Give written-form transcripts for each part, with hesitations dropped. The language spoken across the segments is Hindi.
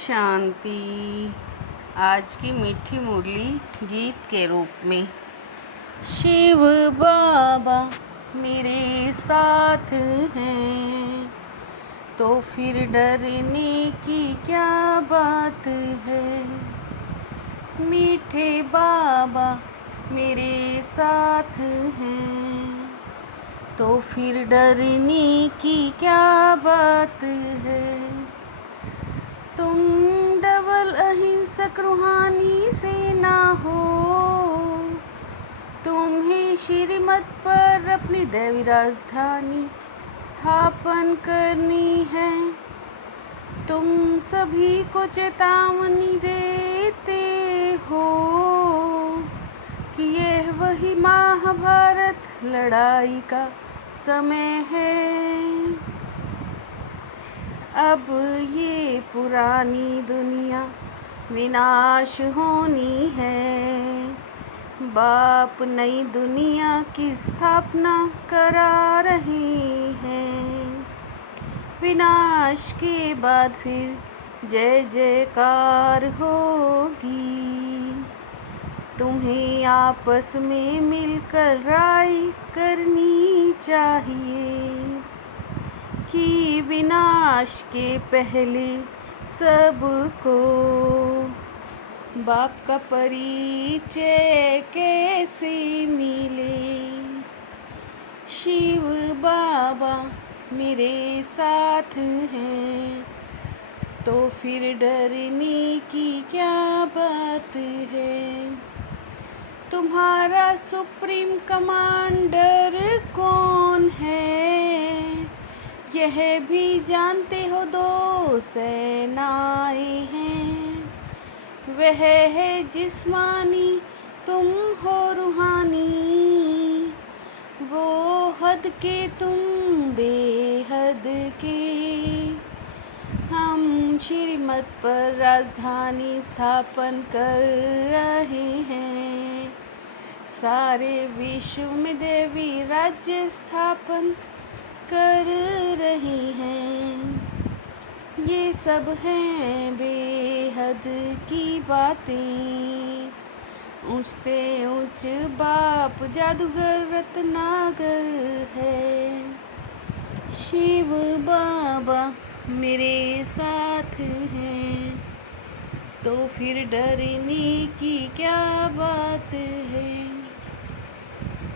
शांति। आज की मीठी मुरली गीत के रूप में। शिव बाबा मेरे साथ हैं तो फिर डरने की क्या बात है। मीठे बाबा मेरे साथ हैं तो फिर डरने की क्या बात है। तुम डबल अहिंसक रूहानी से ना हो, तुम्हें श्रीमत पर अपनी दैवी राजधानी स्थापन करनी है। तुम सभी को चेतावनी देते हो कि यह वही महाभारत लड़ाई का समय है। अब ये पुरानी दुनिया विनाश होनी है। बाप नई दुनिया की स्थापना करा रहे हैं। विनाश के बाद फिर जय जयकार होगी। तुम्हें आपस में मिलकर राय करनी चाहिए कि विनाश के पहले सबको बाप का परिचय कैसे मिले। शिव बाबा मेरे साथ हैं तो फिर डरने की क्या बात है। तुम्हारा सुप्रीम कमांडर कौन है, यह भी जानते हो। दो सेनाएं हैं, वह है जिस्मानी, तुम हो रूहानी। वो हद के, तुम बेहद के। हम श्रीमत पर राजधानी स्थापन कर रहे हैं। सारे विश्व में देवी राज्य स्थापन कर रहे हैं। ये सब हैं बेहद की बातें। ऊँचते ऊँच बाप जादूगर रत्नागर है। शिव बाबा मेरे साथ हैं तो फिर डरने की क्या बात है।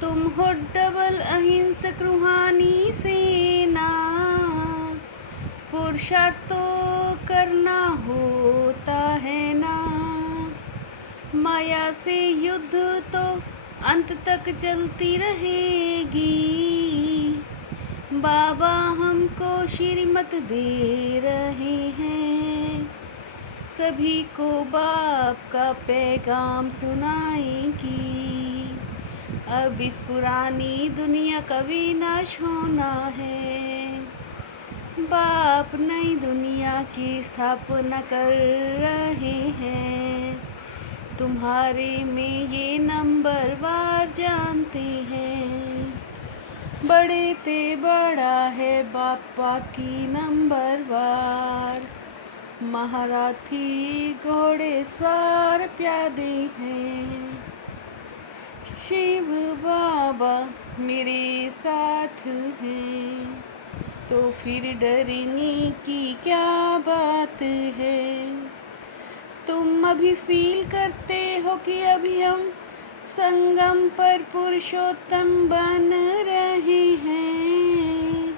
तुम हो डबल अहिंसक रूहानी सेना। पुरुषार्थ तो करना होता है ना। माया से युद्ध तो अंत तक चलती रहेगी। बाबा हमको श्रीमत दे रहे हैं। सभी को बाप का पैगाम सुनाएंगी। अब इस पुरानी दुनिया का विनाश होना है। बाप नई दुनिया की स्थापना कर रहे हैं। तुम्हारे में ये नंबर वार जानते हैं। बड़े ते बड़ा है बापा की नंबर वार। महारथी घोड़े सवार प्यादे हैं। शिव बाबा मेरे साथ हैं तो फिर डरने की क्या बात है। तुम अभी फील करते हो कि अभी हम संगम पर पुरुषोत्तम बन रहे हैं।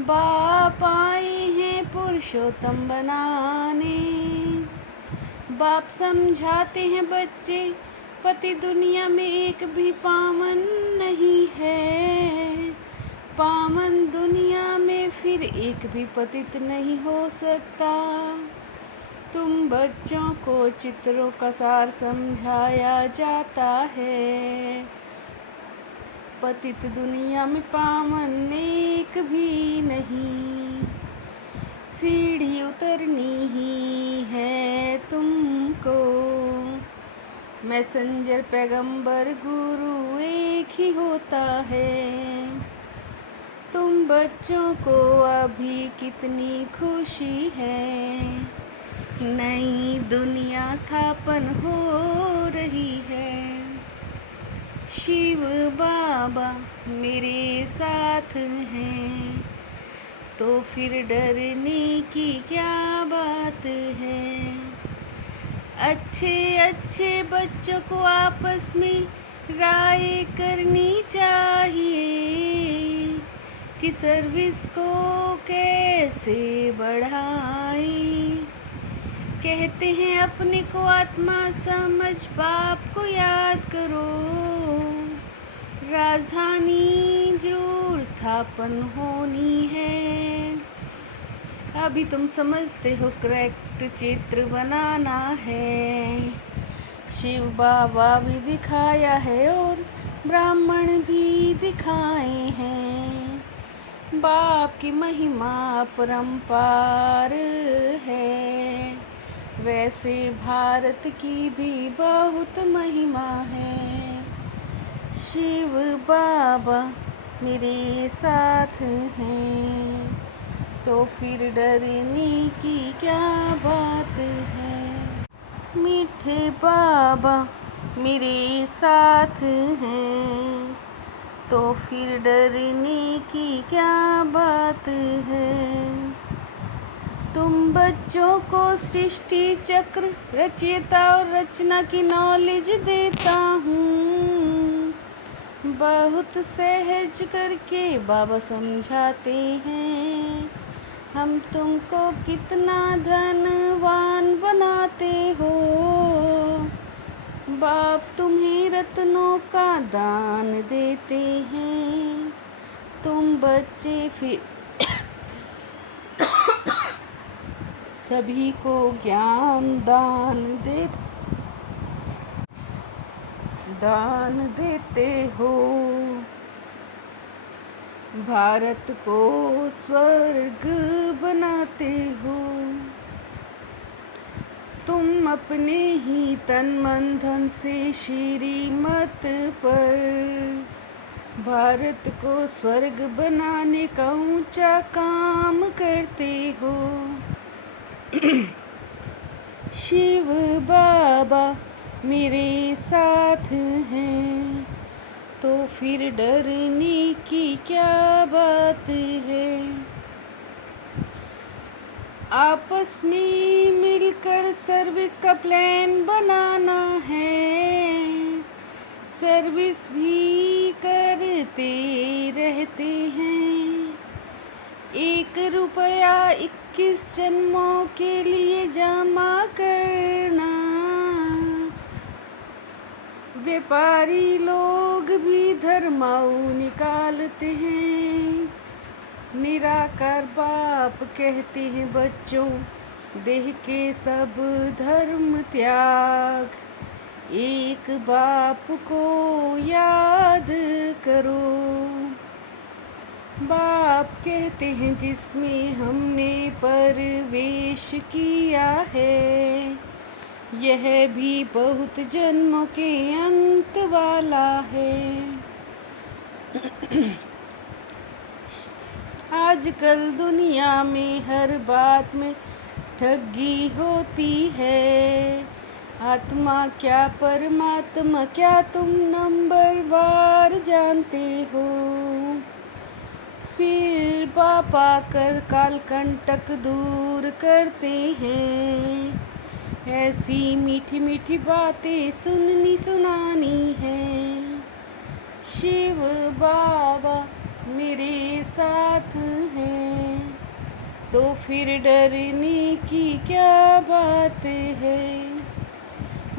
बाप आए हैं पुरुषोत्तम बनाने। बाप समझाते हैं बच्चे, पति दुनिया में एक भी पावन नहीं है। पावन दुनिया में फिर एक भी पतित नहीं हो सकता। तुम बच्चों को चित्रों का सार समझाया जाता है। पतित दुनिया में पावन एक भी नहीं। सीढ़ी उतरनी ही है तुमको। मैसेंजर पैगंबर गुरु एक ही होता है। तुम बच्चों को अभी कितनी खुशी है नई दुनिया स्थापन हो रही है। शिव बाबा मेरे साथ हैं, तो फिर डरने की क्या बात है। अच्छे अच्छे बच्चों को आपस में राय करनी चाहिए कि सर्विस को कैसे बढ़ाएं। कहते हैं अपने को आत्मा समझ, बाप को याद करो, राजधानी जरूर स्थापन होनी है। अभी तुम समझते हो करेक्ट चित्र बनाना है। शिव बाबा भी दिखाया है और ब्राह्मण भी दिखाए हैं। बाप की महिमा परंपार है, वैसे भारत की भी बहुत महिमा है। शिव बाबा मेरे साथ हैं, तो फिर डरने की क्या बात है। मीठे बाबा मेरे साथ हैं, तो फिर डरने की क्या बात है। तुम बच्चों को सृष्टि चक्र, रचयिता और रचना की नॉलेज देता हूँ। बहुत सहज करके बाबा समझाते हैं, हम तुमको कितना धनवान बनाते हो। बाप तुम्हें रत्नों का दान देते हैं, तुम बच्चे फिर सभी को ज्ञान दान देते हो। भारत को स्वर्ग बनाते हो। तुम अपने ही तन मन धन से श्रीमत पर भारत को स्वर्ग बनाने का ऊंचा काम करते हो। शिव बाबा मेरे साथ हैं, तो फिर डरने की क्या बात है। आपस में मिलकर सर्विस का प्लान बनाना है, सर्विस भी करते रहते हैं। 1 रुपया 21 जन्मों के लिए जमा करना, व्यापारी लोग भी धर्माऊ निकालते हैं। निराकार बाप कहते हैं बच्चों, देह के सब धर्म त्याग, एक बाप को याद करो। बाप कहते हैं जिसमें हमने प्रवेश किया है, यह भी बहुत जन्मों के अंत वाला है। आजकल दुनिया में हर बात में ठगी होती है। आत्मा क्या परमात्मा क्या तुम नंबरवार जानते हो। फिर पापा कर काल कंटक दूर करते हैं। ऐसी मीठी मीठी बातें सुनानी है। शिव बाबा मेरे साथ हैं, तो फिर डरने की क्या बात है।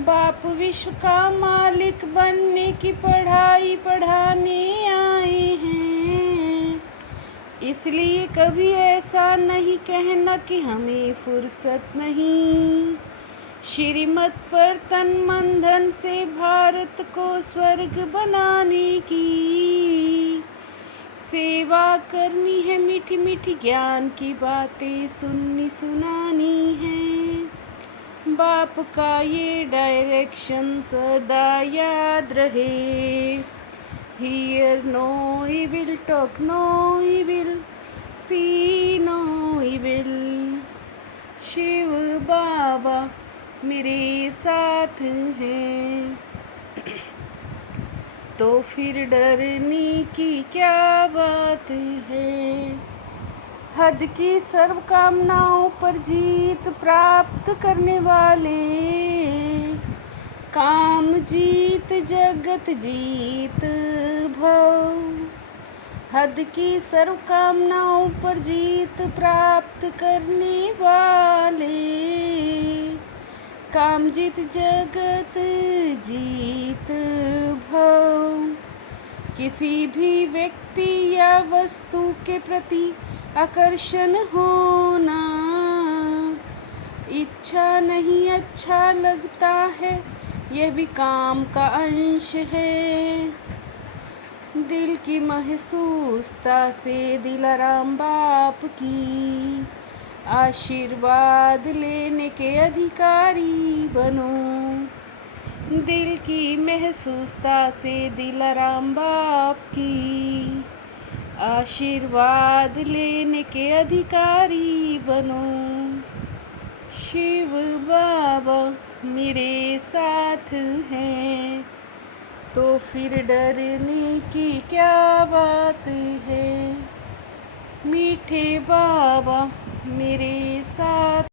बाप विश्व का मालिक बनने की पढ़ाई पढ़ाने आए हैं, इसलिए कभी ऐसा नहीं कहना कि हमें फुर्सत नहीं। श्रीमत पर तन मन धन से भारत को स्वर्ग बनाने की सेवा करनी है। मीठी मीठी ज्ञान की बातें सुनानी है। बाप का ये डायरेक्शन सदा याद रहे। Hear no evil, talk no evil, see no evil। Shiv बाबा बाबा मेरे साथ हैं, तो फिर डरने की क्या बात है। हद की सर्व कामनाओं पर जीत प्राप्त करने वाले, काम जीत जगत जीत भव। हद की सर्व कामनाओं पर जीत प्राप्त करने वाले, काम जीत जगत जीत भव। किसी भी व्यक्ति या वस्तु के प्रति आकर्षण होना, इच्छा नहीं अच्छा लगता है, यह भी काम का अंश है। दिल की महसूसता से दिलाराम बाप की आशीर्वाद लेने के अधिकारी बनो। दिल की महसूसता से दिलाराम बाप की आशीर्वाद लेने के अधिकारी बनो। शिव बाबा मेरे साथ हैं, तो फिर डरने की क्या बात है। मीठे बाबा मेरे साथ